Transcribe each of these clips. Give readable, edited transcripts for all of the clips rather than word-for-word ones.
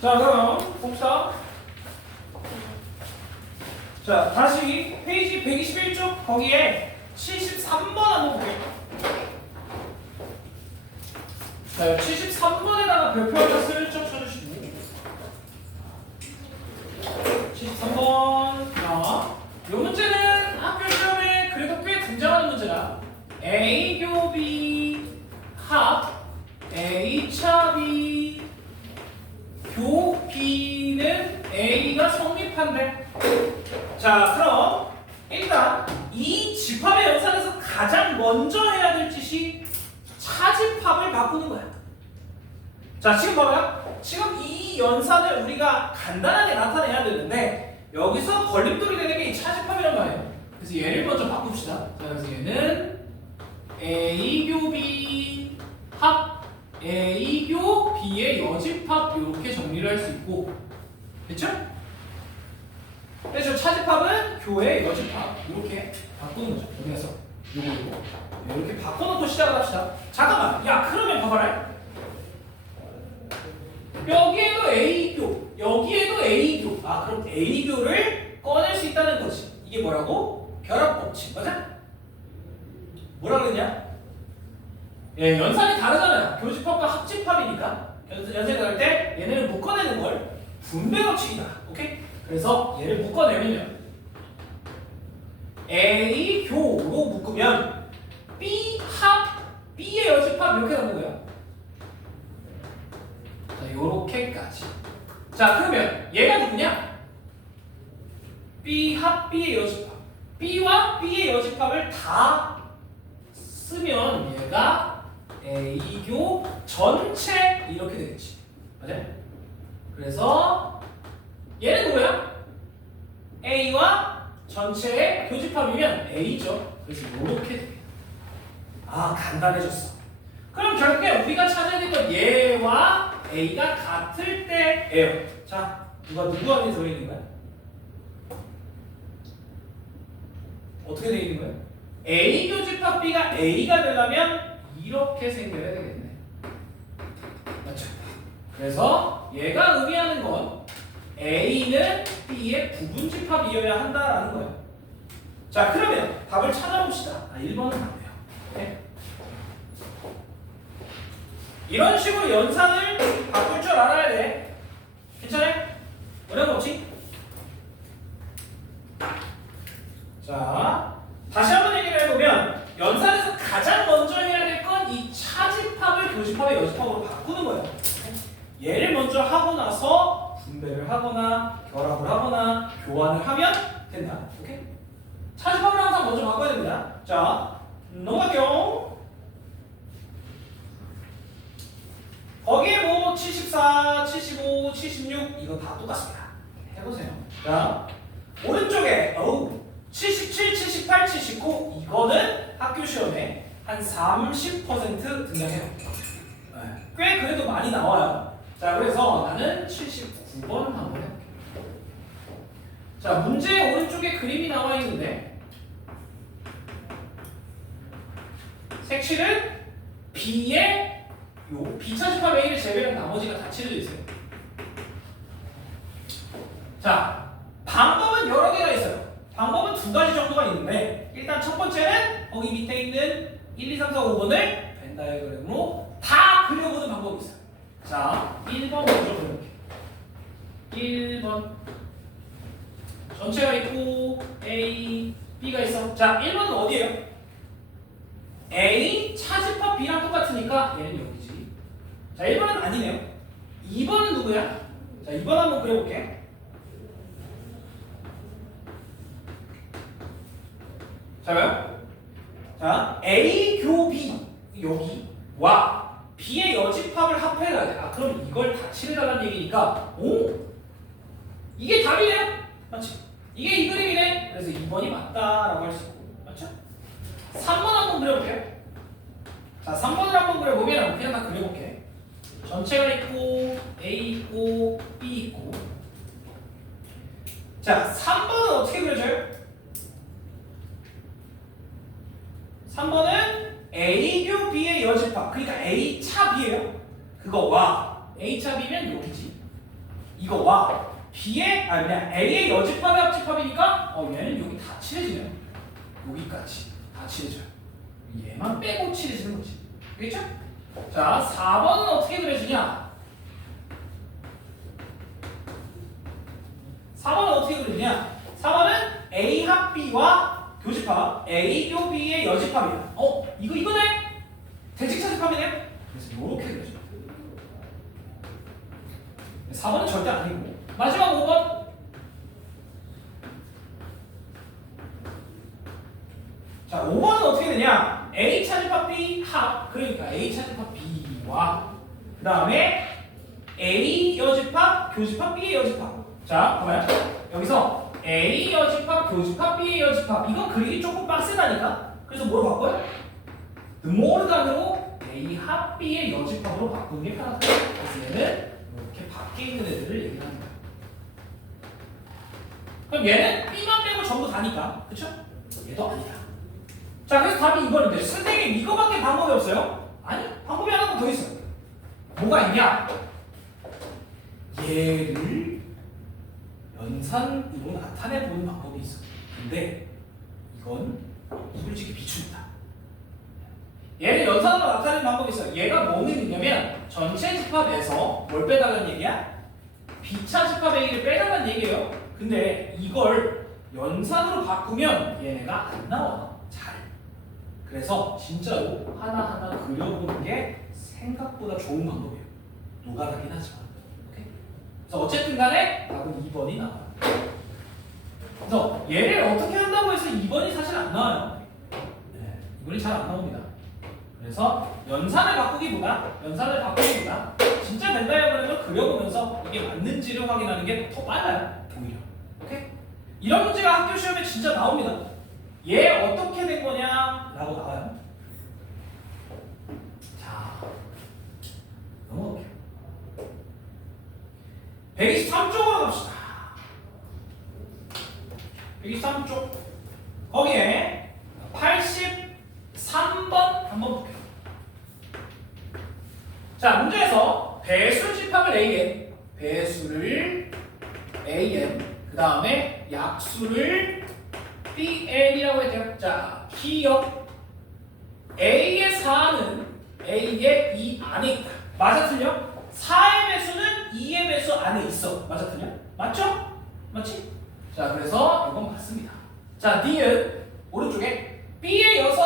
자, 그럼 봅시다. 자, 다시 페이지 121쪽 거기에 73번 한번 볼게요. 자, 73번에다가 별표 하나 슬쩍 쳐주시고 73번. 자, 이 문제는 학교 시험에 그래도 꽤 등장하는 문제라. A 교비 합 A 차 B 교 B는 A가 성립한대. 자, 그럼 일단 이 집합의 연산에서 가장 먼저 해야 될 짓이 차집합을 바꾸는 거야. 자, 지금 봐봐요. 지금 이 연산을 우리가 간단하게 나타내야 되는데 여기서 걸림돌이 되는 게 이 차집합이란 말이에요. 그래서 얘를 먼저 바꿉시다. 자, 그래서 얘는 A교 B 합 A교 B의 여집합 이렇게 정리를 할 수 있고, 됐죠? 그래서 차집합은 교의 여집합 이렇게 바꾸는 거죠. 여기서 요거 이렇게 바꿔놓고 시작을 합시다. 잠깐만, 야 그러면 봐봐라. 여기에도 A교, 여기에도 A교. 아, 그럼 A교를 꺼낼 수 있다는 거지. 이게 뭐라고? 결합법칙, 맞아? 뭐라 그랬냐? 예, 연산이 다르잖아요. 교집합과 합집합이니까 연산이 다를 때 얘네를 묶어내는 걸 분배법칙이다. 오케이? 그래서 얘를 묶어내면요, A교로 묶으면 B 합 B의 여집합 이렇게 나오는 거야. 자, 요렇게까지. 자, 그러면 얘가 누구냐? B 합 B의 여집합. B와 B의 여집합을 다 쓰면 얘가 A교 전체 이렇게 되겠지. 맞아? 그래서 얘는 누구야? A와 전체의 교집합이면 A죠. 그래서 이렇게 돼. 아, 간단해졌어. 그럼 결국에 우리가 찾아야 될 건 얘와 A가 같을 때예요. 자, 누구 안에 들어있는 거야? 어떻게 되어 있는 거야? A 교집합 B가 A가 되려면 이렇게 생겨야 되겠네. 맞죠? 그래서 얘가 의미하는 건 A는 B의 부분집합이어야 한다라는 거예요. 자, 그러면 답을 찾아봅시다. 아, 1번은 답이에요. 네? 이런 식으로 연산을 바꿀 줄 알아야 돼. 괜찮아요? 어려운 거 없지? 자, 다시 한번 얘기를 해보면 연산에서 가장 먼저 해야 될 건 이 차집합을 교집합의 여집합으로 바꾸는 거예요. 얘를 먼저 하고 나서 분배를 하거나 결합을 하거나 교환을 하면 된다. 오케이? 차집합을 항상 먼저 바꿔야 됩니다. 자, 넘어갈게요. 거기에 뭐 74, 75, 76 이거 다 똑같습니다. 해보세요. 자, 오른쪽에 77, 78, 79 이거는 학교 시험에 한 30% 등장해요. 꽤 그래도 많이 나와요. 자, 그래서 나는 79번 한번 해볼게요. 자, 문제 오른쪽에 그림이 나와 있는데 색칠은 B의 요 B차집합 A를 제외한 나머지가 다 칠해져 있어요. 자, 방법은 여러 개가 있어요. 방법은 두 가지 정도가 있는데 일단 첫 번째는 거기 밑에 있는 1, 2, 3, 4, 5번을 벤 다이어그램으로 다 그려보는 방법이 있어요. 자, 1번 먼저 그려볼게요. 1번 전체가 있고 A, B가 있어. 자, 1번은 어디예요? A 차집합 B랑 똑같으니까 얘는 여기지. 자, 1번은 아니네요. 2번은 누구야? 자, 2번 한번 그려볼게. 자, 봐요. 자, A 교 B 여기와 B의 여집합을 합해야 돼. 아, 그럼 이걸 다 칠해달라는 얘기니까 오! 이게 답이네요. 맞지? 이게 이 그림이네. 그래서 2번이 맞다라고 할 수 있고. 맞죠? 3번 한번 그려볼게요. 자, 3번을 한번 그려보면 그냥 다 그려볼게. 전체가 있고 A 있고 B 있고. 자, 3번은 어떻게 그려져요? 3번은 A교 B의 여집합, 그러니까 A차 B예요. 그거와 A차 B면 여기지. 이거와 B의 그냥 A의 여집합의 합집합이니까 얘는 여기 다 칠해지네요. 여기까지 다 칠해져요. 얘만 빼고 칠해지는 거지. 알겠죠? 자, 4번은 어떻게 그려지냐? 4번은 어떻게 그리냐? 4번은 A 합 B와 교집합 A 교 B의 여집합이야. 이거네? 대칭차집합이네? 그래서 이렇게 그려져. 4번은 절대 아니고. 마지막 5번. 자, 5번은 어떻게 되냐? A 차집합 B 합. 그러니까 A 차집합 B와 그 다음에 A 여집합 교집합 B의 여집합. 자, 봐봐요. 여기서 A 여집합 교집합 B의 여집합. 이건 그리기 조금 빡세다니까. 그래서 뭐로 바꿔요? 드모르간으로 A 합 B의 여집합으로 바꾸는 게 편하다. 그래서 얘는 이렇게 밖에 있는 애들을 얘기하는 거야. 그럼 얘는 B만 빼고 전부 다니까. 그쵸? 얘도 아니다. 자, 그래서 답이 2번인데 선생님 이거밖에 방법이 없어요? 아니, 방법이 하나 더 있어요. 뭐가 있냐? 얘를 연산으로 나타내보는 방법이 있어. 근데 이건 솔직히 비춥니다. 얘를 연산으로 나타내는 방법이 있어요. 얘가 뭐는 있냐면 전체 집합에서 뭘 빼달라는 얘기야? B차 집합 A를 빼달라는 얘기예요. 근데 이걸 연산으로 바꾸면 얘네가 안 나와. 잘. 그래서 진짜로 하나하나 그려보는 게 생각보다 좋은 방법이에요. 노가다긴 하지만. 오케이? 그래서 어쨌든 간에 답은 2번이 나와요. 그래서 얘를 어떻게 한다고 해서 2번이 사실 안 나와요. 2번이 잘 안 나옵니다. 그래서 연산을 바꾸기보다 진짜 벤다이어그램을 그려보면서 이게 맞는지를 확인하는 게 더 빨라요. 오히려. 오케이? 이런 문제가 학교 시험에 진짜 나옵니다. 얘 어떻게 된 거냐? 라고 나와요. 자, 넘어갈게요. 123쪽으로 갑시다. 123쪽. 거기에 83번 한번 볼게요. 자, 문제에서 배수 집합을 AN, 배수를 AN, 그 다음에 약수를 BN이라고 했대요. 자, 기억 A의 4는 A의 2 안에 있다. 맞아 틀려? 4의 배수는 2의 배수 안에 있어. 맞아 틀려? 맞죠? 맞지? 자, 그래서 이건 맞습니다. 자, D은 오른쪽에 B의 6,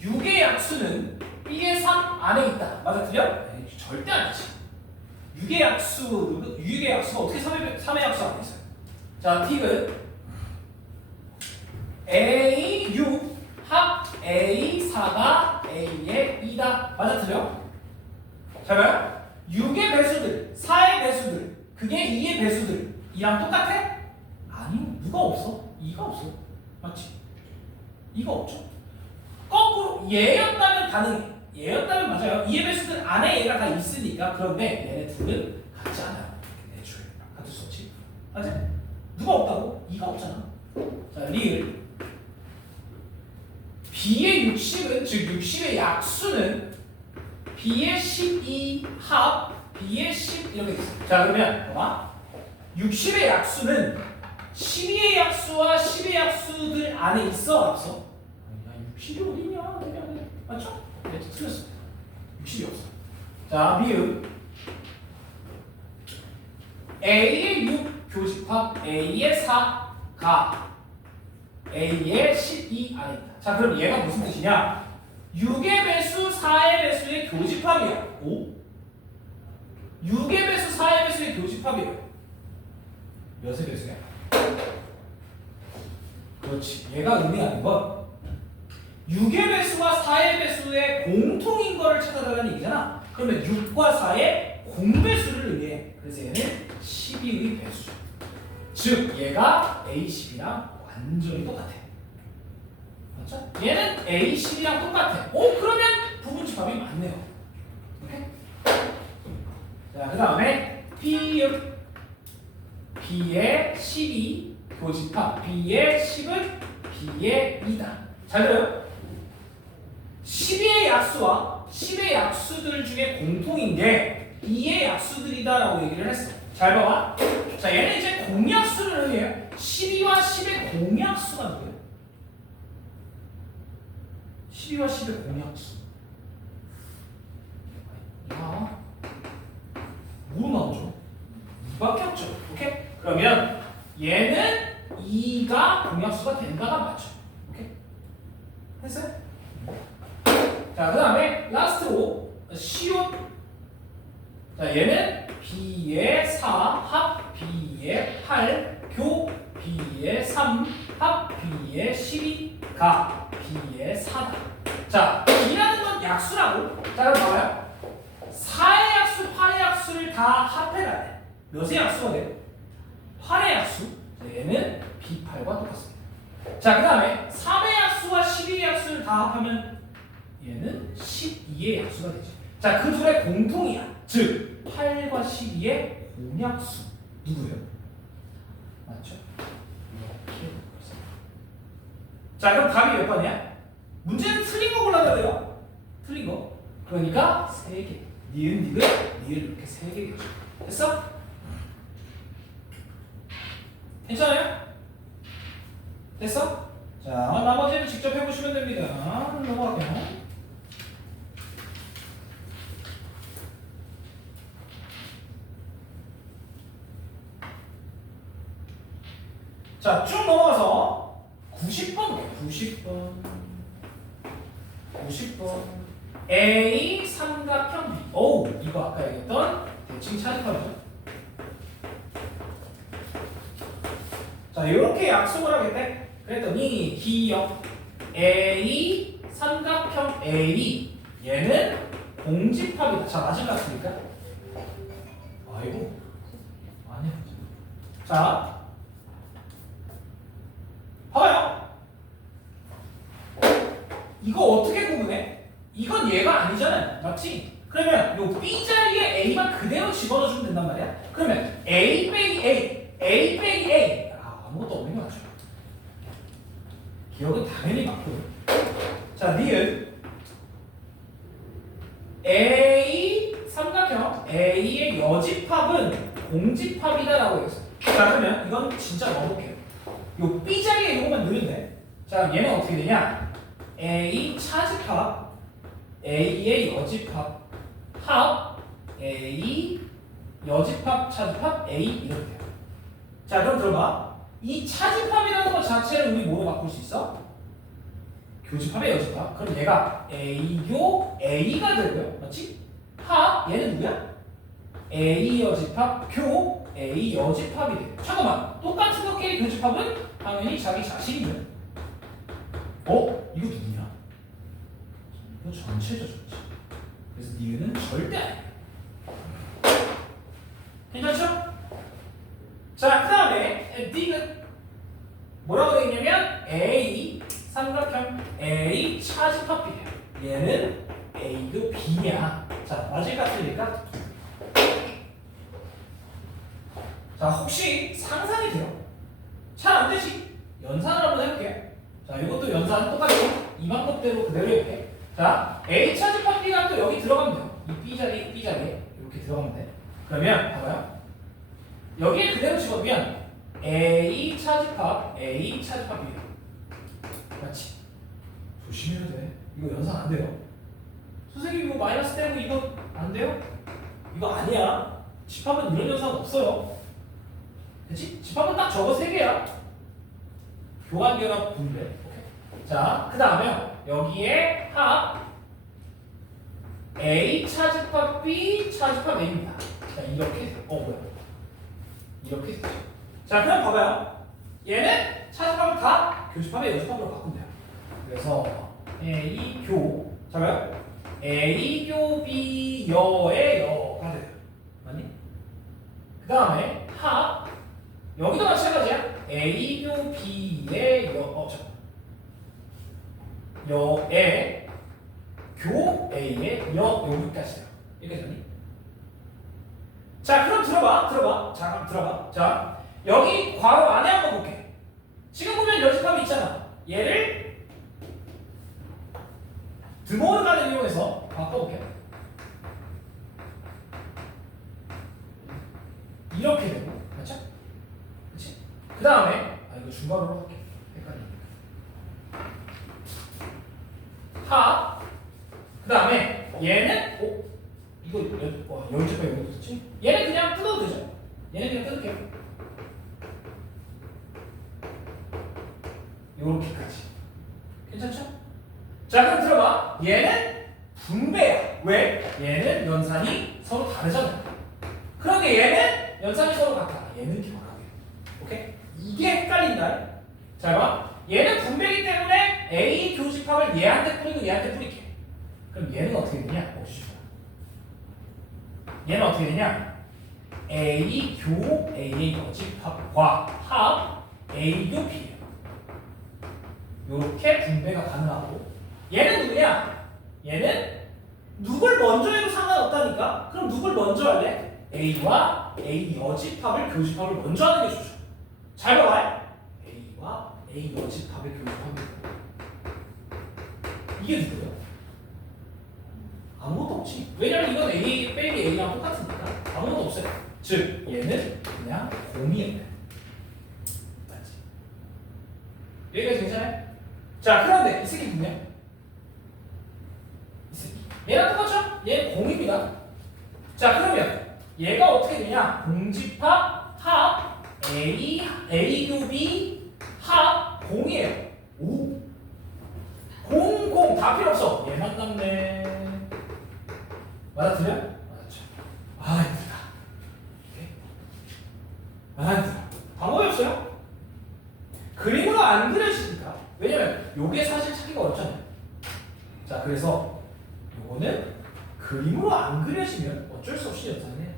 6의 약수는 B의 3 안에 있다. 맞아 틀려? 에이, 절대 아니지. 6의 약수가 어떻게 3의 약수 안에 있어요? 자, T는 A6 합 A4가 A의 2다. 맞아 틀려? 자, 봐요. 6의 배수들, 4의 배수들, 그게 2의 배수들 이랑 똑같아? 아니요. 누가 없어? 2가 없어. 맞지? 2가 없죠? 거꾸로 얘였다면 가능해. 얘였다면 맞아요. 2의 배수들 안에 얘가 다 있으니까. 그런데 얘네 둘은 같지 않아요. 애초에 같을 수 없지. 맞지? 누가 없다고? 2가 없잖아. 자, 리을 B의 60은 즉 60의 약수는 B의 12 합 B의 10 이렇게 있어. 자, 그러면 봐봐. 60의 약수는 12의 약수와 10의 약수들 안에 있어 없어? 아니야, 60이 어디냐? 맞죠? 네, 틀렸어. 60이 없어. 자, 미음 A의 6 교집합 A의 4가 A의 12 안에 있다. 자, 그럼 얘가 무슨 뜻이냐? 6의 배수, 4의 배수의 교집합이야. 오? 6의 배수, 4의 배수의 교집합이야. 몇의 배수야? 그렇지. 얘가 의미하는 건 6의 배수와 4의 배수의 공통인 거를 찾아달라는 얘기잖아. 그러면 6과 4의 공배수를 의미해. 그래서 얘는 12의 배수. 즉 얘가 A10이랑 완전히 똑같아. 맞죠? 얘는 A10이랑 똑같아. 오, 그러면 부분집합이 맞네요. 오케이? 자, 그 다음에 B의 12 교집합 B의 10은 B의 2다. 잘 들어요? 12의 약수와 10의 약수들 중에 공통인 게 2의 약수들이다 라고 얘기를 했어. 잘 봐봐. 자, 얘는 이제 공약수를 의미해요. 12와 10의 공약수가 누구예요? 12와 10의 공약수. 야, 뭐로 나오죠? 2밖에 없죠. 오케이? 그러면 얘는 2가 공약수가 된다가 맞죠. 오케이? 했어요? 자, 그 다음에 라스트로 시옷. 자, 얘는 B의 4, 합 B의 8, 교 B의 3, 합 B의 12, 가 B의 4다. 자, B라는 건 약수라고. 자, 그럼 봐봐요. 4의 약수, 8의 약수를 다 합해라 돼. 몇의 약수가 돼요? 8의 약수. 자, 얘는 B8과 똑같습니다. 자, 그 다음에 3의 약수와 12의 약수를 다 합하면 얘는 12의 약수가 되죠. 자, 그 둘의 공통이야. 즉 8과 12의 공약수 누구예요? 맞죠? 이렇게. 자, 그럼 답이 몇 번이야? 문제는 틀린 거 골라야 돼요. 틀린 거. 그러니까 3개. 니은, 니은 이렇게 3개겠죠. 됐어? 괜찮아요? 됐어? 자, 나머지는 직접 해보시면 됩니다. 넘어갈게요. 자, 쭉 넘어가서 90번. A 삼각형 B. 오, 이거 아까 얘기했던 대칭 차지법이죠. 자, 이렇게 약속을 하겠대. 그랬더니 기억 A 삼각형 A 얘는 공집합이다. 자, 맞은 것 같습니까? 아이고, 아니야. 자, 봐봐요. 이거 어떻게 구분해? 이건 얘가 아니잖아요. 맞지? 그러면 요 B 자리에 A만 그대로 집어넣어주면 된단 말이야. 그러면 A 빼기 A, A 빼기 A. 아무것도 없는 거 맞죠? 기억은 당연히 맞고. 자, 니은 A 삼각형 A의 여집합은 공집합이다라고 했어. 자, 그러면 이건 진짜 넣어볼게요. 요 B 자리에 이거만 넣으면 돼. 자, 얘는 어떻게 되냐? A 차집합 A의 여집합 합 A 여집합 차집합 A 이렇게 돼요. 자, 그럼 들어봐. 이 차집합이라는 것 자체를 우리 뭐로 바꿀 수 있어? 교집합의 여집합. 그럼 얘가 A교 A가 되고요. 맞지? 합 얘는 누구야? A 여집합 교 A 여집합이 돼. 잠깐만. 똑같은 것끼리 교집합은 당연히 자기 자신이면. 이거 누구냐? 이거 전체죠, 전체. 그래서 니은은 절대 아니야. 괜찮죠? 자, 그 다음에 니은 뭐라고 되어 있냐면 A 삼각형 A 차집합 B야. 얘는 A도 B냐? 자, 맞을까 틀릴까? 자, 혹시 상상이 돼요? 잘 안 되지? 연산을 한번 해볼게요. 자, 이것도 연산 똑같이 이 방법대로 그대로 해볼게. 자, A 차집합 B가 또 여기 들어가면 돼요. 이 B 자리에 이렇게 들어가면 돼. 그러면 봐봐요. 여기에 그대로 집어넣으면 A 차집합 B예요. 맞지? 조심해야 돼. 이거 연산 안 돼요. 선생님 이거 마이너스 떼고 이거 안 돼요? 이거 아니야. 집합은 이런 연산 없어요. 그치? 집합은 딱 저거 3개야. 교환, 결합, 분배. 오케이. 자, 그 다음에 여기에 합 A 차집합 B 차집합 A입니다. 자, 이렇게 뭐야? 이렇게 되죠. 자, 그럼 봐봐요. 얘는 차집합을 다 교집합의 여집합으로 바꾸면 돼요. 그래서 A 교, 잠깐요. A 교 B 여의 여가 돼요. 맞니? 그 다음에 합 여기도 마찬가지야. A 교 B의 잠깐. 여의 교 A의 여기까지요. 여기까지. 자, 그럼 들어봐. 자, 그럼 들어봐. 자, 여기 괄호 안에 한번 볼게. 지금 보면 여집합이 있잖아. 얘를 드모르간을 이용해서 바꿔볼게. 이렇게 되고, 맞죠? 그렇지? 그 다음에 이거 중괄호로 할게. 헷갈리니까. 합. 그 다음에 얘는 이거 열집합 여기 있었지? 얘는 그냥 뜯어도 되죠? 얘는 그냥 뜯을게요. 요렇게까지. 괜찮죠? 자, 그럼 들어봐. 얘는 분배야. 왜? 얘는 연산이 서로 다르잖아. 그런데 얘는 연산이 서로 같아. 얘는 이렇게 바꿔요. 오케이? 이게 헷갈린다. 자, 봐. 얘는 분배이기 때문에 A 교집합을 얘한테 뿌리고 얘한테 뿌릴게. 그럼 얘는 어떻게 되냐? 얘는 어떻게 되냐? A 교 A의 여집합과 합 A 교 B예요. 이렇게 분배가 가능하고, 얘는 누구냐? 얘는 누굴 먼저 해도 상관없다니까? 그럼 누굴 먼저 할래? A와 A 여집합을 교집합을 먼저 하는 게 좋죠. 잘 봐봐요. A와 A 여집합을 교집합을. 이게 누구예요? 아무것도 없지. 왜냐면 이건 A 빼기 A랑 똑같으니까 아무것도 없어요. 즉 얘는 그냥 공이에요. 맞지? 여기까지 괜찮아요? 자, 그런데 이 새끼 누구냐? 이 새끼. 얘랑 똑같죠? 얘는 공입니다. 자, 그러면 얘가 어떻게 되냐? 공집합 합 A 교 B 합 공이에요. 오. 공 다 필요 없어. 얘만 남네. 맞아들려? 맞죠. 힘들다. 힘들어. 방법이 없어요. 그림으로 안 그려지니까. 왜냐면 요게 사실 찾기가 어렵잖아요. 자, 그래서 요거는 그림으로 안 그려지면 어쩔 수 없이 연산해.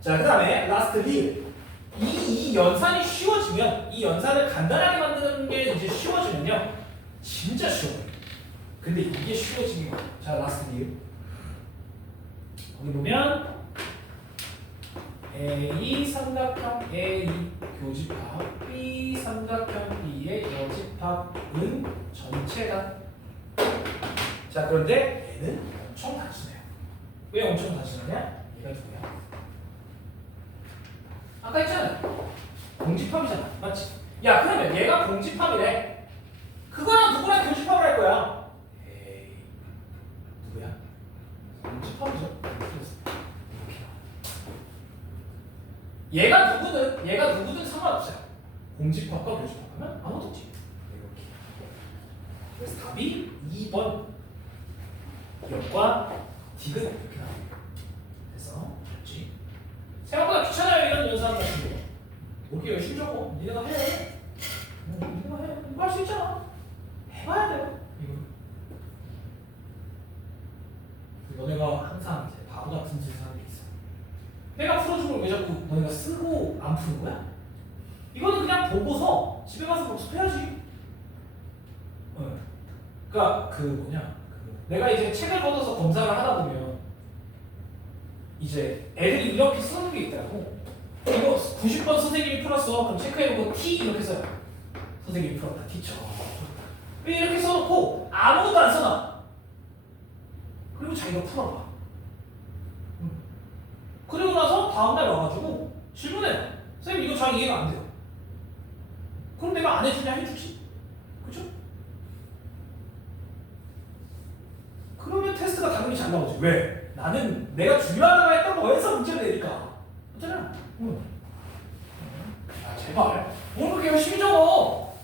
자, 그 다음에 라스트 리. 이 연산이 쉬워지면, 이 연산을 간단하게 만드는 게 이제 쉬워지면요, 진짜 쉬워요. 근데 이게 쉬워지는 거예요. 자, 라스트 리. 거기 보면 A 삼각형 A 교집합 B 삼각형 B의 여집합은 전체다. 자, 그런데 얘는 엄청 단순해요. 왜 엄청 단순하냐? 얘가 누구야? 아까 했잖아요. 공집합이잖아. 맞지? 야, 그러면 얘가 공집합이래. 그거랑 누구랑 교집합을 할 거야? 에이, 누구야? 공집합이죠. 얘가 누구든 상관없어요. 공집합과 교집합하면 아무것도 없지. 이렇게. 그래서 답이 2번. 역과 D가 이렇게 나옵니다. 그래서 좋지. 생각보다 귀찮아요, 이런 연산 같은 거. 이렇게 열심히 적어. 니네가 해. 니네가 해. 이거 할 수 있잖아. 해봐야 돼요. 이거. 너네가 항상 이제 바보 같은 짓을 하는 게 있어. 내가 풀어준 걸 왜 자꾸 너네가 쓰고 안 푸는 거야? 이거는 그냥 보고서 집에 가서 복습해야지. 그러니까 내가 이제 책을 걷어서 검사를 하다 보면 이제 애들이 이렇게 쓰는 게 있더라고. 이거 90번 선생님이 풀었어. 그럼 체크해보고 T 이렇게 써요. 선생님이 풀었다. 티처. 왜 이렇게 써놓고 아무것도 안 써놔. 그리고 자기가 풀어봐. 그리고 나서 다음날 와가지고 질문해. 선생님 이거 잘 이해가 안 돼요. 그럼 내가 안 해주냐 해주지. 그쵸? 그러면 테스트가 당연히 잘 나오지. 왜? 나는 내가 중요하다고 했던 거에서 문제를 내니까. 맞잖아. 제발. 뭘 그렇게 열심히 적어?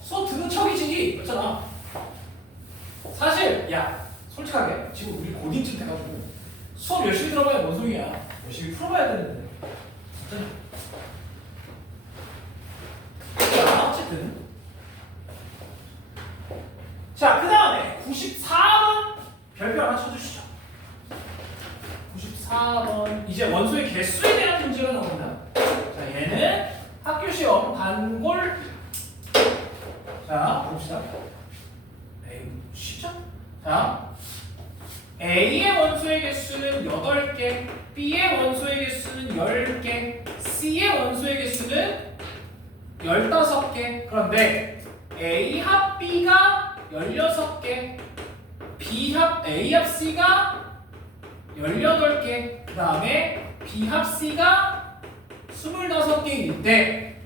수업 듣는 척이지. 맞잖아. 사실, 솔직하게 지금 우리 고딩쯤 돼가지고 수업 열심히 들어봐야 뭔 소리야. 열심히 풀어봐야 되는데. 자, 어쨌든. 자, 그 다음에 94번 별표 하나 쳐주시죠. 94번 이제 원소의 개수에 대한 문제가 나옵니다. 자, 얘는 학교 시험 단골. 자, 봅시다. 쉽죠? 자, A의 원소의 개수는 8개, B의 원소의 개수는 10개, C의 원소의 개수는 15개. 그런데 A 합 B가 16개, B 합 A 합 C가 18개, 그 다음에 비합 C가 25개일 때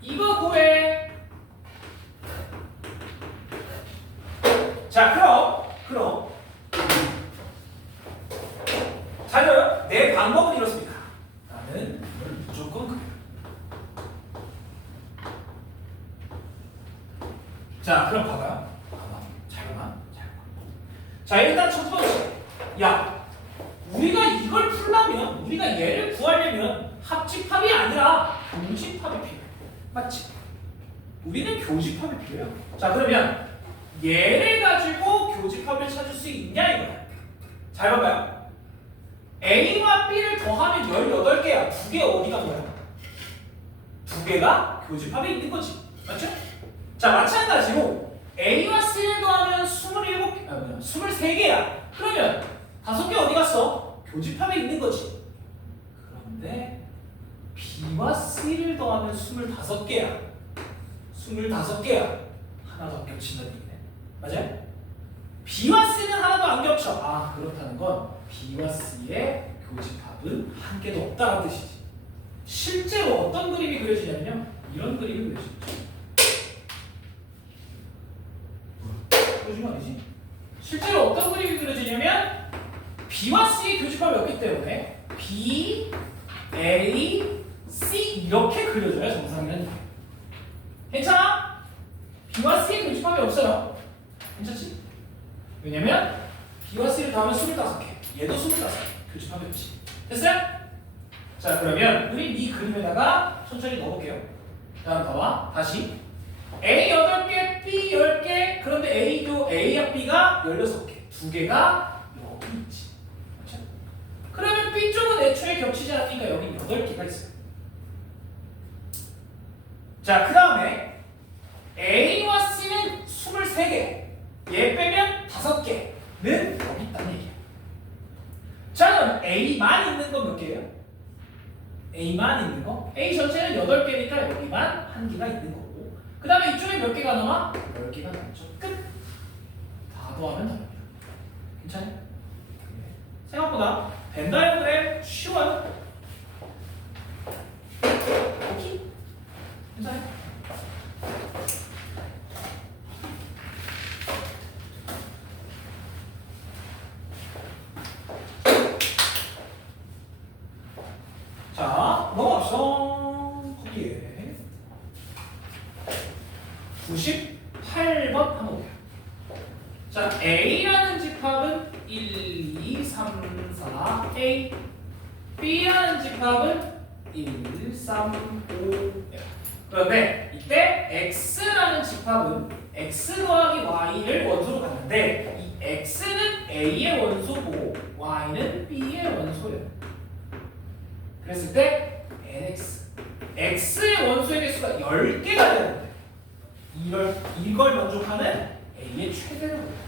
이거 구해. 자, 그럼 자녀요, 내 방법은 이렇습니다. 나는 이걸 무조건 그래. 자, 그럼 봐봐요. 잘 봐. 자, 일단 첫 번째. 야, 우리가 이걸 풀려면, 우리가 얘를 구하려면 합집합이 아니라 교집합이 필요해. 맞지? 우리는 교집합이 필요해요. 자, 그러면 얘를 가지고 교집합을 찾을 수 있냐 이거야. 잘 봐봐요. A와 B를 더하면 18개야. 2개 어디가 뭐야? 2개가 교집합에 있는 거지. 맞죠? 자, 마찬가지로 A와 C를 더하면 23개야. 그러면 5개 어디 갔어? 교집합에 있는 거지. 그런데 B와 C를 더하면 25개야. 25개야. 하나 더 겹친다는 얘기네. 맞아요? B와 C는 하나도 안 겹쳐. 아, 그렇다는 건 B와 C의 교집합은 한 개도 없다는 뜻이지. 실제로 어떤 그림이 그려지냐면요, 이런 그림이 그려지죠. 그려지면 아니지? 실제로 어떤 그림이 그려지냐면 B와 C의 교집합이 없기 때문에 B, A, C 이렇게 그려져야 정상이라는 얘기예요. 괜찮아? B와 C의 교집합이 없어요. 괜찮지? 왜냐면 B와 C를 더하면 25개, 얘도 25개, 교집합이 없지. 됐어요? 자, 그러면 우리 이 그림에다가 천천히 넣어볼게요. 다음 봐봐. 다시 A 8개, B 10개. 그런데 A와 B가 16개, 2개가 여기 있지. 그렇죠? 그러면 B 쪽은 애초에 겹치지 않으니까 여기 8개가 있어요. 자, 그 다음에 A와 C는 23개, 얘 빼면 5개는 여기 있다는 얘기야. 자, 그럼 A만 있는 건 몇 개예요? A만 있는 거? A 전체는 8개니까 여기만 1개가 있는 거고, 그 다음에 이쪽에 몇 개가 남아? 10개가 남죠. 끝! 다 더하면 답입니다. 괜찮아요? 네. 생각보다 벤 다이어그램 쉬워요. 오케이? 괜찮아요? 자, 넘어갑시다. 거기에 98번 한번 볼게요. 자, A라는 집합은 1, 2, 3, 4, A. B라는 집합은 1, 3, 5, F. 그런데 이때 X라는 집합은 X 더하기 Y를 원소로 갖는데 이 X는 A의 원소고 Y는 B의 원소예요. 그랬을 때 NX, X의 원소의 개수가 10개가 되는데 이걸 만족하는 A의 최대를 보여요.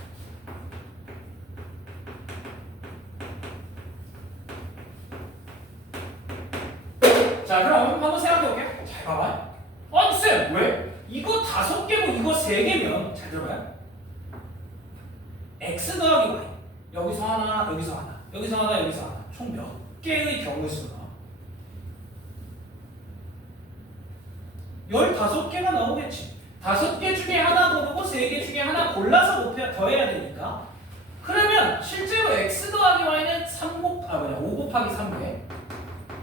자, 그럼 한번 생각해볼게요. 잘 봐봐요. 아니 쌤, 왜? 이거 5개고 이거 3개면 잘 들어봐요. X 더하기 Y, 여기서 하나, 여기서 하나, 여기서 하나, 여기서 하나, 총 몇 개의 경우의 수가 15개가 나오겠지. 5개 중에 하나 고르고 3개 중에 하나 골라서 더해야 되니까. 그러면 실제로 X 더하기 Y는 5 곱하기 3개,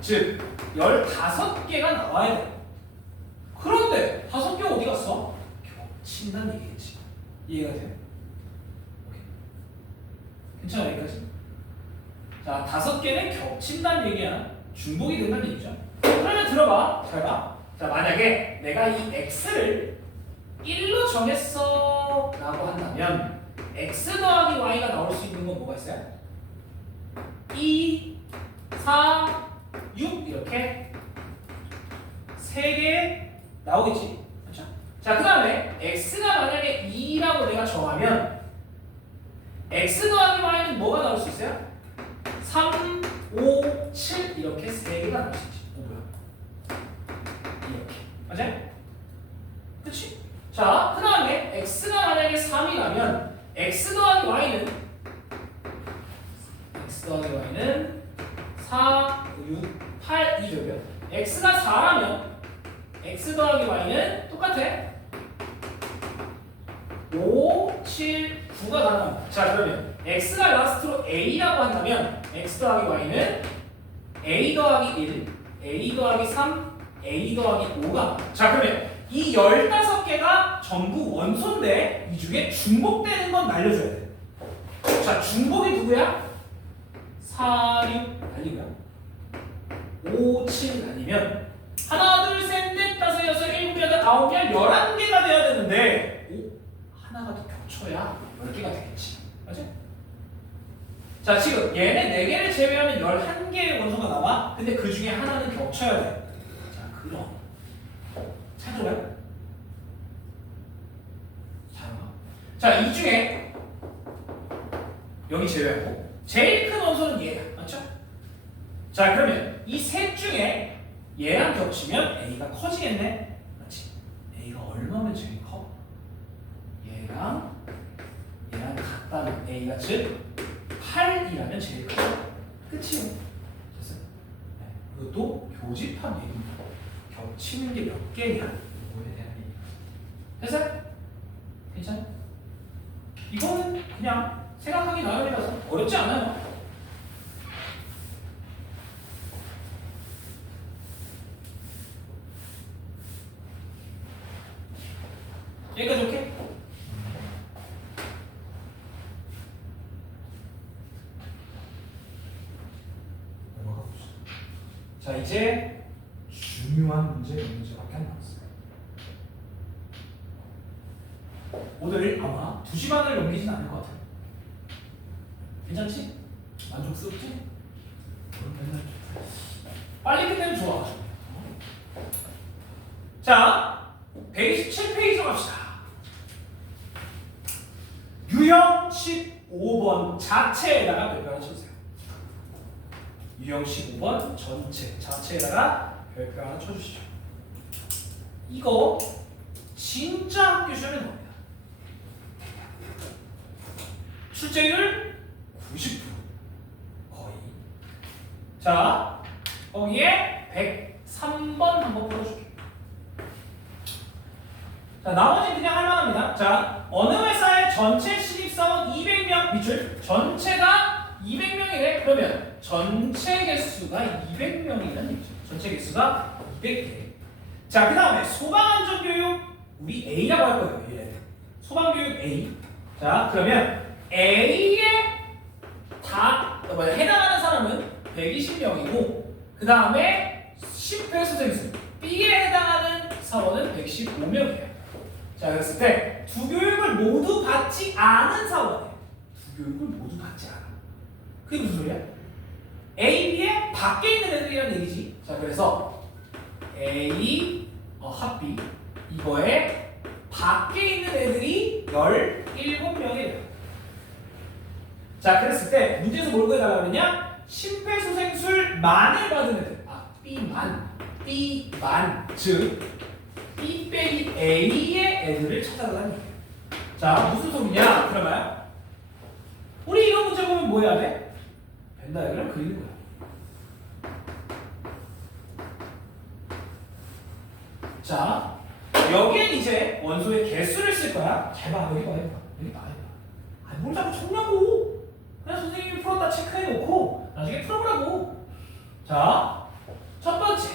즉 15개가 나와야 돼. 그런데 5개 어디 갔어? 겹친다는 얘기겠지. 이해가 돼요? 오케이. 괜찮아요, 여기까지? 자, 5개는 겹친다는 얘기야. 중복이 된다는 얘기죠. 그러면 들어봐. 잘 봐. 자, 만약에 내가 이 x를 1로 정했어 라고 한다면 x 더하기 y가 나올 수 있는 건 뭐가 있어요? 2, 4, 6 이렇게 3개 나오겠지. 그렇죠? 자, 그 다음에 x가 만약에 2라고 내가 정하면 x 더하기 y는 뭐가 나올 수 있어요? 3, 5, 7 이렇게 3개가 나올 수 있지. 이렇게. 맞아요? 그치? 자, 그 다음에 x가 만약에 3이라면 x 더하기 y는 4, 6, 8, 2죠. x가 4라면 x 더하기 y는 똑같아. 5, 7, 9가 가능합니다. 자, 그러면 x가 라스트로 a라고 한다면 x 더하기 y는 a 더하기 1, a 더하기 3, a 더하기 5가. 자, 그러면 이 15개가 전부 원소인데 이 중에 중복되는 건 날려줘야 돼. 자, 중복이 누구야? 4, 6 아니고요. 5, 7 아니면 하나, 둘, 셋, 넷, 다섯, 여섯, 일곱, 여덟, 아홉, 열, 11개가 돼야 되는데 하나가 더 겹쳐야 10개가 되겠지. 맞아? 자, 지금 얘네 4개를 제외하면 11개의 원소가 나와. 근데 그 중에 하나는 겹쳐야 돼. 자, 그럼 찾아봐요. 자, 이 중에 여기 제외하고 제일 큰 원소는 얘야. 맞죠? 자, 그러면 이 셋 중에 얘랑 겹치면 A가 커지겠네. 맞지? A가 얼마면 제일 커? 얘랑 같다면 A가 즉 8이라면 제일 커. 끝이요. 됐어요? 네. 이것도 교집합 얘기입니다. 겹치는 게 몇 개냐? 이거에 대한 얘기. 됐어요? 괜찮아? 이거는 그냥 생각하기 나름이라서 어렵지 않아요. 여기까지 오케이? 자, 이제 중요한 문제밖에 안 남았어요. 오늘 아마 2시간을 넘기진 않을 것 같아요. 괜찮지? 만족스럽지? 빨리 끝내면 좋아. 자, 127페이지로 갑시다. 유형 15번 자체에다가 별표 하나 쳐주세요. 유형 15번 전체 자체에다가 별표 하나 쳐주시죠. 이거 진짜 학교 시험에 나옵니다. 출제율 90% 거의. 자, 거기에 103번 한번 풀어줄게요. 자, 나머지는 그냥 할만합니다. 자, 어느 회사의 전체 신입사원 200명 밑줄 전체가 200명이래. 그러면 전체 개수가 200명이라는 얘기죠. 전체 개수가 200개. 자, 그 다음에 소방안전교육 우리 A라고 할 거예요. 얘. 소방교육 A. 자, 그러면 A에 해당하는 사람은 120명이고 그 다음에 10회 수생수 B에 해당하는 사원은 115명이에요. 자, 그랬을 때 두 교육을 모두 받지 않은 사원에 두 교육을 모두 받지 않아. 그게 무슨 소리야? A, B에 밖에 있는 애들이라는 얘기지. 자, 그래서 A 합 B 이거에 밖에 있는 애들이 17명이래요. 자, 그랬을 때 문제에서 뭘 구해달라고 그러냐? 심폐소생술만을 받은 애들. B만 즉 B 빼기 A의 애들을 찾아달라는 얘기예요. 자, 무슨 소리냐? 그러면 우리 이런 문제 보면 뭐 해야 돼? 벤 다이어그램 그리는 거야. 자, 여기엔 이제 원소의 개수를 쓸 거야. 잘 봐, 여기 봐, 여기 봐. 아니, 뭘 자꾸 쳤냐고. 그냥 선생님이 풀었다 체크해놓고 나중에 풀어보라고. 자, 첫 번째.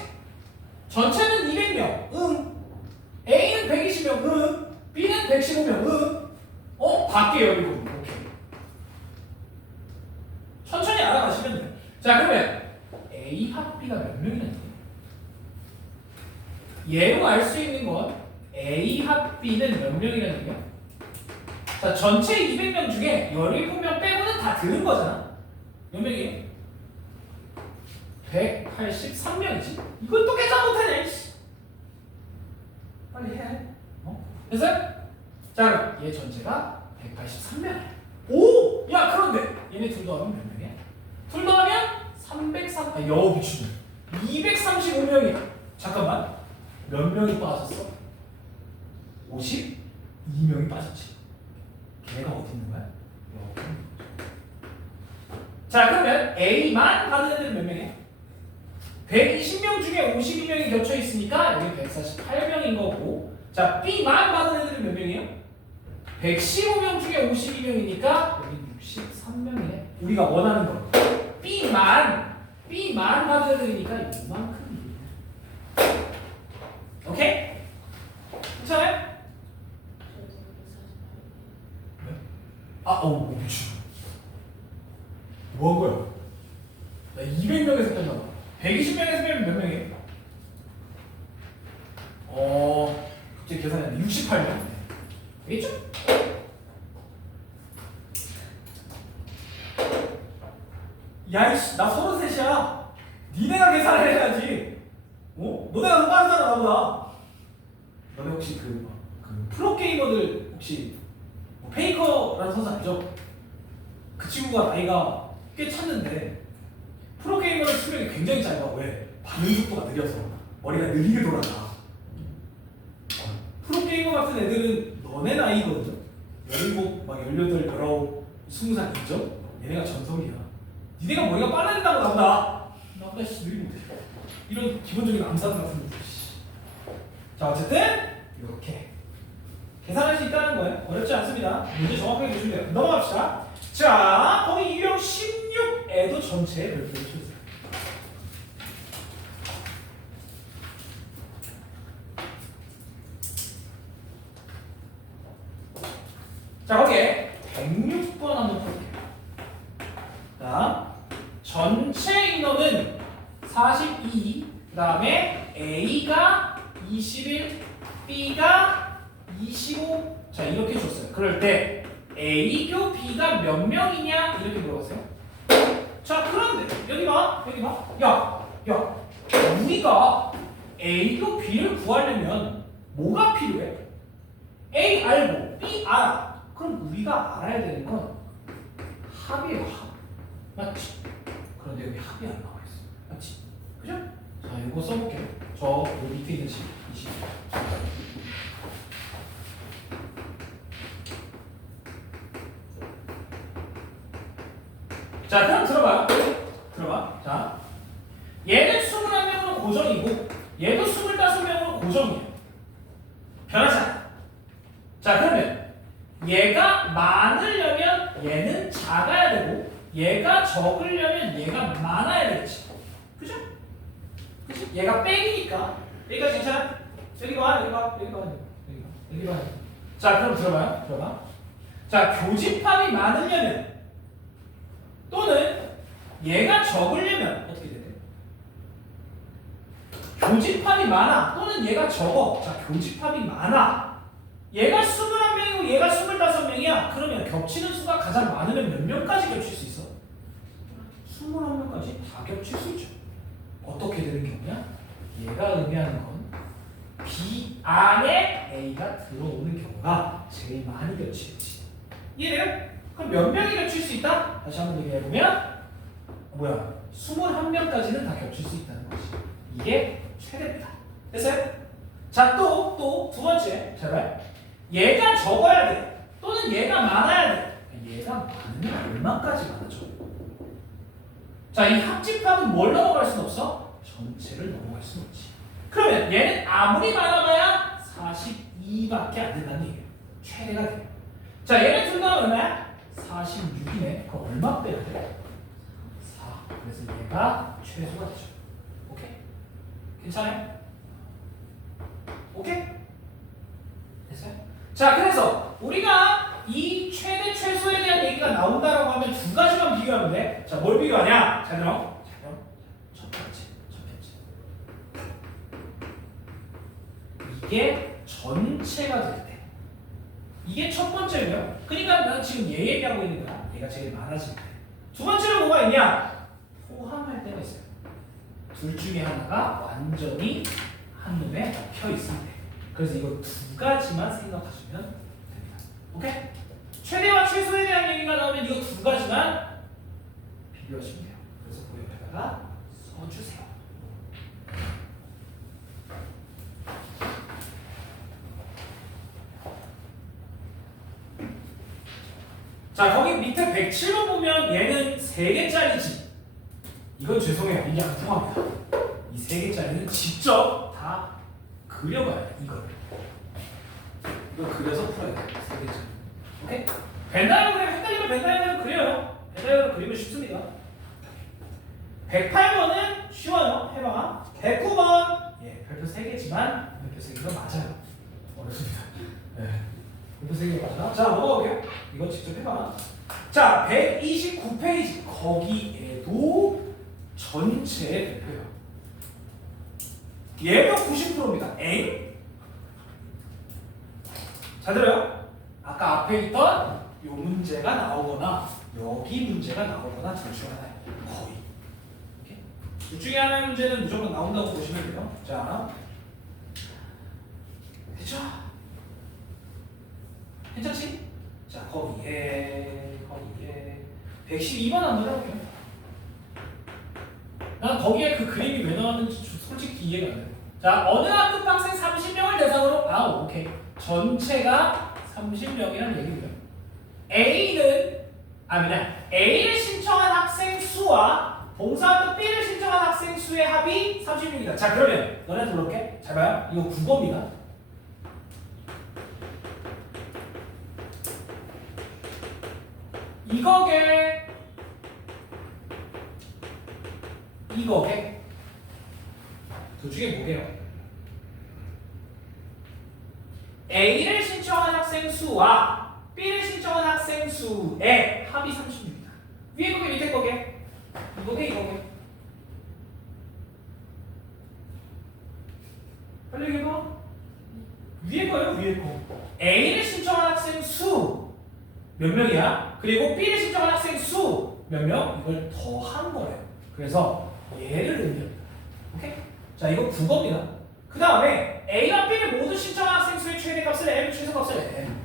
전체는 200명. 응. A는 120명. 응. B는 115명. 응. 밖에 여기 보면. 오케이. 천천히 알아가시면 돼요. 자, 그러면 A 합 B가 몇 명이나 얘로 알 수 있는 건 A 합 B는 몇 명이라는 얘기야? 자, 전체 200명 중에 17명 빼고는 다 들은 거잖아. 몇 명이에요? 183명이지. 이걸 또 계산 못하네. 빨리 해. 됐어? 자, 그럼 얘 전체가 183명이야. 오! 야, 그런데 얘네 둘 더하면 몇 명이야? 둘 더하면 여우 미친 235명이야. 잠깐만. 몇 명이 빠졌어? 52명이 빠졌지. 걔가 어디 있는 거야? 여기. 자, 그러면 A만 받은 애들은 몇 명이야? 120명 중에 52명이 겹쳐 있으니까 여기 148명인 거고. 자, B만 받은 애들은 몇 명이에요? 115명 중에 52명이니까 여기 63명이네. 우리가 원하는 거. B만 받은 애들이니까 이만큼. 오케이? 괜찮아요? 미친. 뭐 한 거야? 나 200명에서 뺀다. 120명에서 빼면 몇 명이에요? 갑자기 계산했는데 68명. 알겠죠? 야이씨, 나 33이야. 니네가 계산을 해야지. 너네가 더 빠르잖아, 나보다. 너네 혹시 그 프로게이머들 혹시 페이커라는 선수 알죠? 그 친구가 나이가 꽤 찼는데 프로게이머의 수명이 굉장히 짧아. 왜? 반응 속도가 느려서 머리가 느리게 돌아가. 프로게이머 같은 애들은 너네 나이거든요. 17, 막 18, 19, 20살 있죠? 얘네가 전성이야. 니네가 머리가 빨라진다고 나보다 느리 못해. 이런 기본적인 암산 같은 것들. 자, 어쨌든 이렇게 계산할 수 있다는 거예요. 어렵지 않습니다. 문제 정확하게 보시면 돼요. 넘어갑시다. 자, 거기 유형 16에도 전체에 별표를 쳐주세요. 자, 거기에 106번 한번 볼게요. 자, 전체 인원은 42, 그 다음에 A가 21, B가 25. 자, 이렇게 줬어요. 그럴 때 A교 B가 몇 명이냐 이렇게 물어봤어요. 자, 그런데 여기 봐. 야, 우리가 A교 B를 구하려면 뭐가 필요해? A 알고 B 알아. 그럼 우리가 알아야 되는 건 합이에요, 합. 맞지? 그런데 여기 합이 안 나와 있어. 맞지? 그죠? 자, 이거 써볼게요. 저 밑에 있는 식, 이 식. 자, 그럼 들어봐. 자, 얘는 21명으로 고정이고 얘도 25명으로 고정이에요. 변하지 않아. 자, 그러면 얘가 많으려면 얘는 작아야 되고 얘가 적으려면 얘가 많아야 되겠지. 그죠? 얘가 빼기니까. 여기까지 괜찮아? 여기 봐. 자, 그럼 들어봐. 자, 교집합이 많으려면 또는 얘가 적으려면 어떻게 돼야 돼? 교집합이 많아 또는 얘가 적어. 자, 교집합이 많아. 얘가 21명이고 얘가 25명이야. 그러면 겹치는 수가 가장 많으면 몇 명까지 겹칠 수 있어? 21명까지 다 겹칠 수 있죠. 어떻게 되는 경우냐? 얘가 의미하는 건 B 안에 A가 들어오는 경우가 제일 많이 겹치겠지. 이해돼요? 그럼 몇 명이 겹칠 수 있다? 다시 한번 얘기해보면 21명까지는 다 겹칠 수 있다는 거지. 이게 최대입니다. 됐어요? 자, 또 두 번째. 제발. 얘가 적어야 돼. 또는 얘가 많아야 돼. 얘가 많으면 얼마까지 많아져? 자, 이 합집합은 뭘 넘어갈 수는 없어? 전체를 넘어갈 수는 없지. 그러면 얘는 아무리 많아봐야 42밖에 안 된다는 얘기예요. 최대가 돼요. 자, 얘네 둘 다 얼마야? 46이네. 그럼 얼마 빼야 돼? 4. 그래서 얘가 최소가 되죠. 오케이? 괜찮아요? 오케이? 됐어요? 자, 그래서 우리가 이 최대 최소에 대한 얘기가 나온다라고 하면 두 가지만 비교하면 돼. 자, 뭘 비교하냐? 자, 그럼 첫 번째. 이게 전체가 될 때. 이게 첫 번째고요. 그러니까 난 지금 얘 얘기하고 있는 거야. 얘가 제일 많아질 때. 두 번째로 뭐가 있냐? 포함할 때가 있어요. 둘 중에 하나가 완전히 한눈에 펴 있을 때. 그래서 이거 두 가지만 생각하시면 됩니다. 오케이? 최대와 최소에 대한 얘기가 나오면 이거 두 가지만 비교하시면 돼요. 그래서 그 옆에다가 써주세요. 자, 거기 밑에 107번 보면 얘는 3개짜리지. 이건 죄송해요. 이게 안 통합니다. 이 세 개짜리는 직접 다 그려봐야 돼. 이거 그려서 풀어야 돼. 세 개짜리. 오케이? 벤다이어그램 헷갈리면 벤다이어그램 그려요. 벤다이어그램 그리면 쉽습니다. 108번은 쉬워요. 해봐. 109번 예, 별표 3개지만 별표 3개가 맞아요. 어렵습니다. 네. 별표 3개가 맞아. 자, 넘어가볼게요. 이거 직접 해봐. 자, 129페이지 거기에도 전체 별표요. 얘도 90%입니다. 엥? 잘 들어요? 아까 앞에 있던 이 문제가 나오거나 여기 문제가 나오거나 둘 중 하나예요. 거의. 이렇게. 둘 중에 하나의 문제는 무조건 나온다고 보시면 돼요. 자, 됐죠? 괜찮지? 자, 거기에 112번 안 들어볼게요. 난 거기에 그 그림이 왜 나왔는지 솔직히 이해가 안 돼요. 자, 어느 학급 학생 30명을 대상으로 오케이. 전체가 30명이라는 얘기고요. A를 신청한 학생 수와 봉사학급 B를 신청한 학생 수의 합이 36이다. 자, 그러면 너네 들어볼게. 잘 봐요. 이거 국어입니다. 이거게 둘 중에 뭐게요? A를 신청한 학생 수와 B를 신청한 학생 수의 합이 36이다. 위에 거게 밑에 거게? 이거게? 빨리 얘기해봐. 위에 거예요, 위에 거. A를 신청한 학생 수 몇 명이야? 그리고 B를 신청한 학생 수 몇 명? 이걸 더한 거예요. 그래서 얘를 의미합니다. 오케이? 자, 이거 국어입니다. 그 다음에 A와 B를 모두 신청한 학생 수의 최대값을 M, 최소값을 M.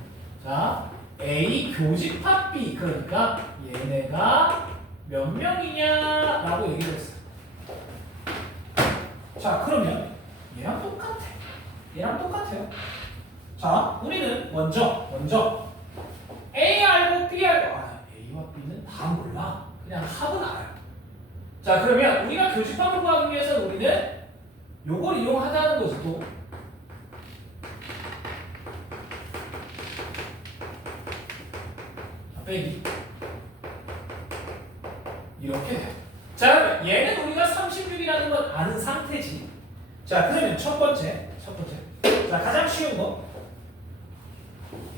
자, A 교집합 B. 그러니까 얘네가 몇 명이냐라고 얘기를 했어요. 자, 그러면 얘랑 똑같아요. 자, 우리는 먼저 A 알고 B 알고 A와 B는 다 몰라. 그냥 합은 알아요. 자, 그러면 우리가 교집합을 구하기 위해서는 우리는 요걸 이용하자는 거지 또. 자, 빼기. 이렇게 돼. 자, 얘는 우리가 36이라는 걸 아는 상태지. 자, 그러면 첫 번째. 자, 가장 쉬운 거.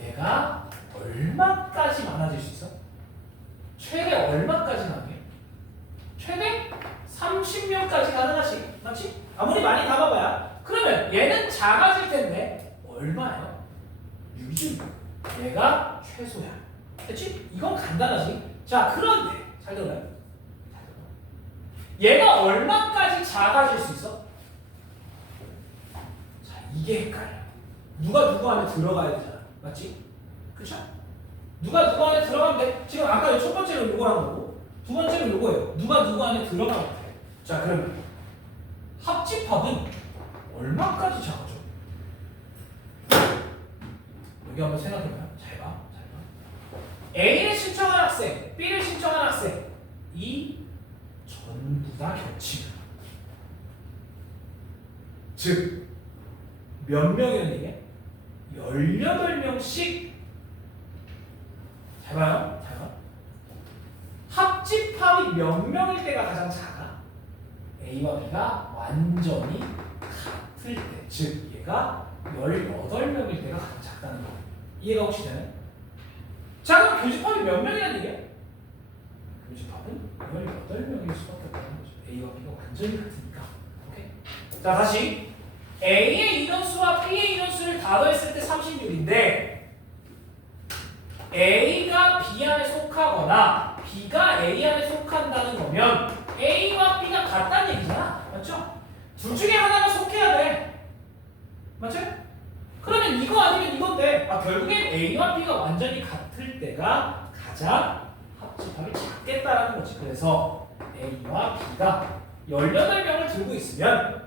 얘가 얼마까지 많아질 수 있어? 최대 얼마까지 나게? 최대 30명까지 가능하지, 맞지? 아무리 많이 담아봐야. 그러면 얘는 작아질 텐데 얼마예요? 6이죠. 얘가 최소야. 됐지? 이건 간단하지. 자, 그런데 잘 들어요? 얘가 얼마까지 작아질 수 있어? 자, 이게 헷갈려. 누가 누구 안에 들어가야 되잖아, 맞지? 그쵸? 누가 누구 안에 들어가면 돼? 지금 아까 첫 번째는 요거라는 거고 두 번째는 요거예요. 누가 누구 안에 들어가면 돼. 자, 그러면 합집합은 얼마까지 작아져? 여기 한번 생각해봐요. 잘 봐. A를 신청한 학생, B를 신청한 학생 이 전부 다 겹치면 즉 몇 명이라는 얘기야? 18명씩. 잘 봐요. 합집합이 몇 명일 때가 가장 작아? A와 B가 완전히 같을 때. 즉 얘가 18명일 때가 가장 작다는 거. 이해가 혹시 되나요? 자, 그럼 교집합이 몇 명이라는 얘기야? 교집합은 18명일 수밖에 없다는 거죠. A와 B가 완전히 같으니까. 오케이? 자, 다시 A의 인원수와 B의 인원수를 다 더했을 때 36인데 A가 B 안에 속하거나 B가 A 안에 속한다는 거면 A와 B가 같다는 얘기잖아. 맞죠? 둘 중에 하나가 속해야 돼. 맞죠? 그러면 이거 아니면 이건데 결국엔 A와 B가 완전히 같을 때가 가장 합집합이 작겠다라는 거지. 그래서 A와 B가 18명을 들고 있으면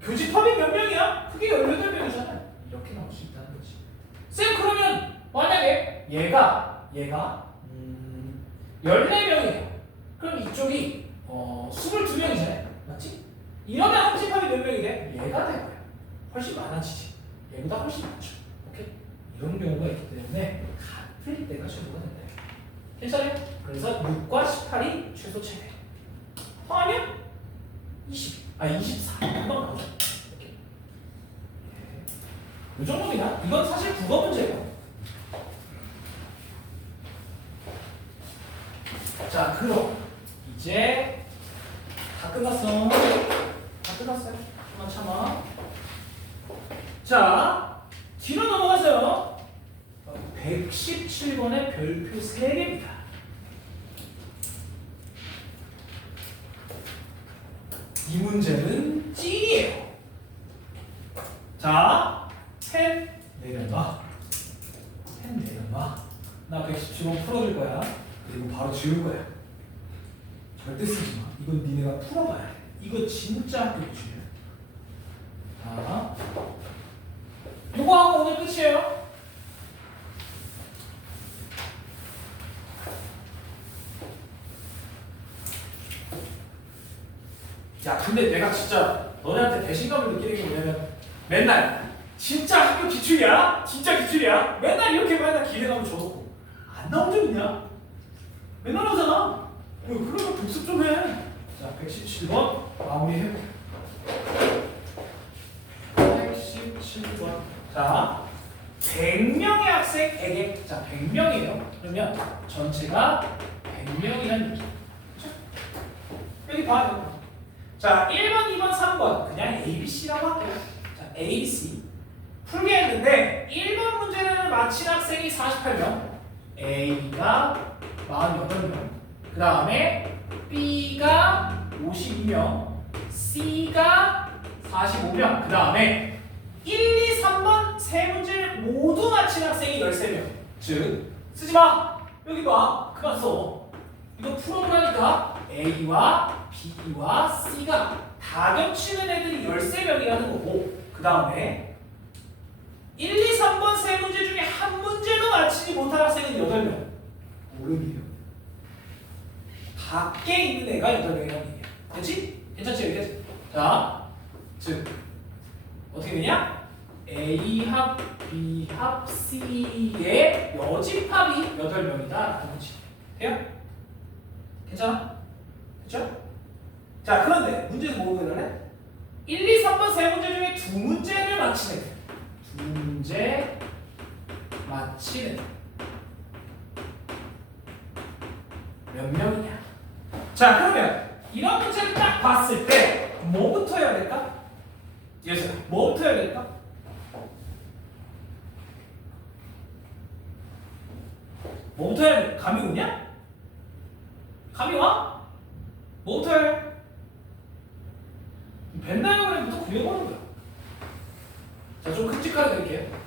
교집합이 몇 명이야? 그게 18명이잖아. 이렇게 나올 수 있다는 거지. 쌤, 그러면 만약에 얘가 14명이에요. 그럼 이쪽이 22명이잖아요. 맞죠? 이러면 합집합이 몇 명이 돼? 얘가 되고요. 훨씬 많아지지. 얘보다 훨씬 많죠. 오케이? 이런 경우가 있기 때문에 같을 때가 최소가 된다. 괜찮아요? 그래서 6과 18이 최소 최대. 더하면 24. 금방 나오죠. 이렇게. 이 정도면 이건 사실 국어 문제예요. 자, 그럼 이제 다 끝났어. 다 끝났어요. 그만 참아. 자, 뒤로 넘어가세요. 117번의 별표 3개입니다. 이 문제는 찐이에요. 자, 펜 내려놔. 펜 내려놔. 나 117번 풀어줄 거야. 그리고 바로 지울 거야. 절대 쓰지 마. 이건 니네가 풀어봐야 돼. 이거 진짜 학교 기준이야. 자, 이거 하고 오늘 끝이에요. 야, 근데 내가 진짜 너네한테 배신감을 느끼는 게 뭐냐면 맨날 진짜 학교 기출이야? 진짜 기출이야? 맨날 이렇게 맨날 기대감을 줘놓고 안 나온 적 있냐? 맨날 나오잖아. 그러면 복습 좀 해. 자, 117번 마무리해볼게. 117번. 자, 100명의 학생에게, 자, 100명이에요. 그러면 전체가 100명이라는 얘기. 여기 봐요. 자, 1번, 2번, 3번 그냥 A, B, C라고 할게요. 자, A, B, C 풀게 했는데 1번 문제는 마친 학생이 48명, A가 48명, 그 다음에 B가 52명, C가 45명, 그 다음에 1, 2, 3번 세 문제를 모두 마친 학생이 13명. 즉, 쓰지마! 여기 봐. 그만 써. 이거 풀어보라니까. A와 B와 C가 다 겹치는 애들이 13명이라는 거고, 그 다음에 1, 2, 3번 세 문제 중에 한 문제도 맞히지 못한 학생은 8명. 오름이에요. 밖에 있는 애가 8명이라는 얘기야. 됐지? 괜찮지? 여기까지? 자, 즉 어떻게 되냐? A합, B합, C의 여집합이 8명이다 라는 거지. 돼요? 괜찮아? 됐죠? 자, 그런데 문제는 뭐 해달래? 1, 2, 3번 세 문제 중에 두 문제를 맞히는 애. 두 문제 맞히는 애. 몇 명이냐? 자, 그러면 이런 문제를 딱 봤을 때 뭐부터 해야 될까? 예서 뭐부터 해야 될까? 뭐부터 해야 돼? 감이 오냐? 감이 와? 뭐부터 해야 돼? 벤 다이어그램부터 그려보는 거야. 자, 좀 큼직하게 그릴게요.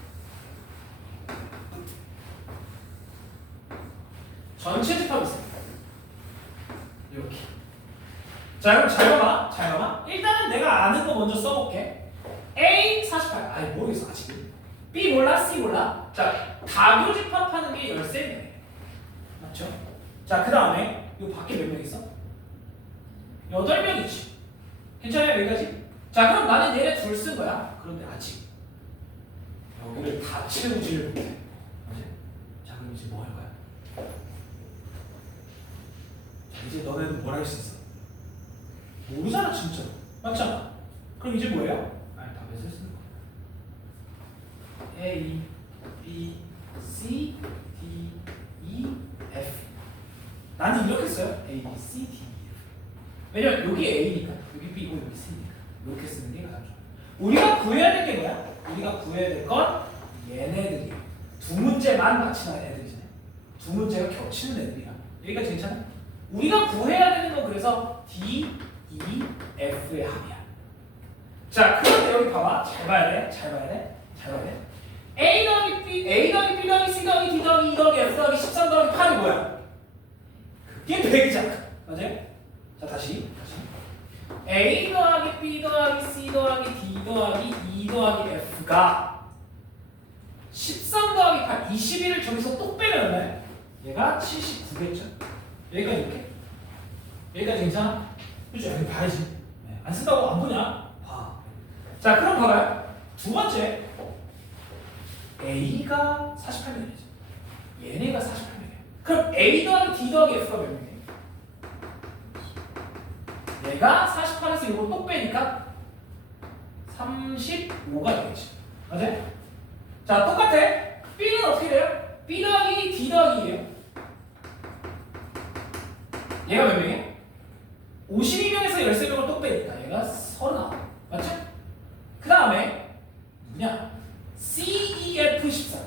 전체 집합이 있어요. 이렇게. 자, 그럼 잘 봐봐. 잘 봐봐. 일단은 내가 아는 거 먼저 써볼게. A 48. 아니, 모르겠어, 아직. B 몰라, C 몰라. 자, 다교 집합하는 게 13명이에요. 맞죠? 자, 그 다음에 이 밖에 몇 명 있어? 8명이지. 괜찮아요? 여기까지? 자, 그럼 나는 얘네 둘 쓴 거야. 그런데 아직 여기를 다 채우지를 못해. 맞지? 자, 그럼 이제 뭐 할 거야? 자, 이제 너네는 뭘 할 수 있어? 모르잖아, 진짜. 맞잖아. 그럼 이제 뭐예요? 아니, 다 몇을 쓰는 거야? A, B, C, D, E, F. 나는 이렇게 써요. A, B, C, D, E, F. 왜냐면 여기 A니까, 여기 B고 여기 C니까 이렇게 쓰는 게 가장 좋아. 우리가 구해야 될 게 뭐야? 우리가 구해야 될 건 얘네들이야. 두 문제만 맞히는 애들이잖아요. 두 문제가 겹치는 애들이야. 여기까지 괜찮아? 우리가 구해야 되는 건 그래서 D, E, F의 합이야. 자, 그런데 여기 봐봐. 잘 봐야 돼. 잘 봐야 돼. 잘 봐야 돼. A 더하기 B, A 더하기 B 더하기 C 더하기 D 더하기 E 더하기 F 더하기 13 더하기 8이 뭐야? 그게 100이잖아. 맞아요? 자, 다시. A 더하기 B 더하기 C 더하기 D 더하기 E 더하기 F가 13 더하기 8, 21을 저기서 또 빼면 얼마야? 얘가 79겠죠? 여기까지 이렇게? 여기까지 괜찮아? 그죠? 여기 봐야지. 네. 안 쓴다고 안 보냐? 봐. 자, 그럼 봐봐요. 두 번째. A가 48mm죠. 얘네가 48mm. 그럼 A 더하기 D 더하기 F가 몇 mm예요? 얘가 48에서 이거 또 빼니까 35가 되겠지. 맞아요? 자, 똑같아. B는 어떻게 돼요? B 더하기 D 더하기 2예요. 얘가 몇 명이에요? 52명에서 13명을 또 빼니까 얘가 39. 맞죠? 그 다음에 누구냐? CEF14.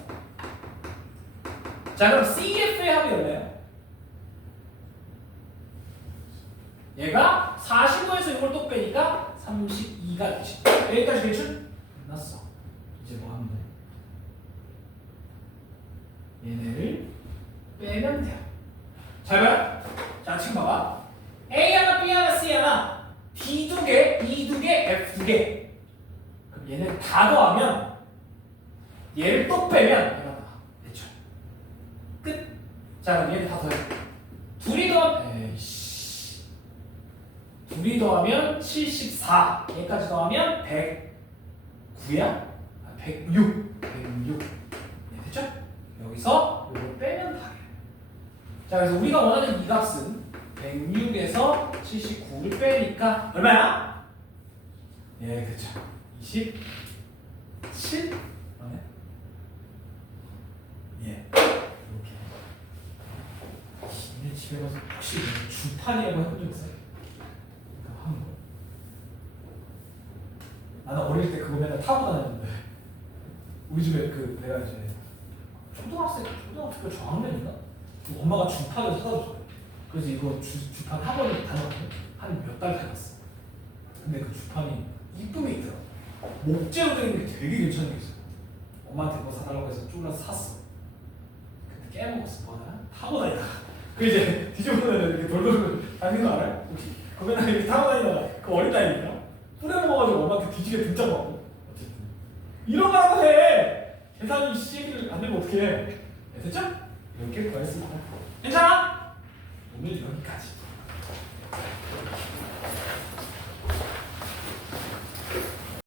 자, 그럼 CEF의 합이 얼마예요? 얘가 45에서 이걸 또 빼니까 32가 되지. 여기까지 대출? 끝났어. 이제 뭐 하면 돼? 얘네를 빼면 돼요. 잘 봐요. 자, 지금 봐봐. A 하나, B 하나, C 하나, D 두 개, E 두 개, F 두 개. 그럼 얘네 다 더하면 얘를 또 빼면 얘가 나와. 대출. 끝. 자, 그럼 얘를 다 더해. 둘이 더하면 둘이 더하면 74. 얘까지 더하면 109야? 106. 106. 네, 됐죠? 여기서 이걸 빼면 다. 자, 그래서 우리가 원하는 이 값은 106에서 79를 빼니까 얼마야? 예, 그렇죠. 27. 맞네. 예. 이렇게. 니네 집에 가서 혹시 주판이라고 해본 적 있어요? 하는 거. 나는 어릴 때 그거 맨날 타고 다녔는데 우리 집에 그 내가 이제 초등학교 저학년인가? 엄마가 주판을 사다 줬어요. 그래서 이거 주판 학원을 다녔거든. 한 몇 달 다녔어. 근데 그 주판이 이쁨이 있더라. 목재로 된 게 되게 괜찮은 게 있어. 엄마한테 그거 사달라고 해서 쪼그라서 샀어. 근데 깨먹었어. 뭐냐? 타고 다니다가 그 이제 뒤져보면 이렇게 돌돌 다니는 거 알아요? 혹시? 그 맨날 이렇게 타고 다니다가 그 어린 나이니까 뿌려먹어가지고 엄마한테 뒤지게 등짝 맞고. 어쨌든 이런 거 하고 해. 계산이 시기를 안 되면 어떡해. 됐죠? 이렇게 구했습니다. 괜찮아? 오늘 여기까지.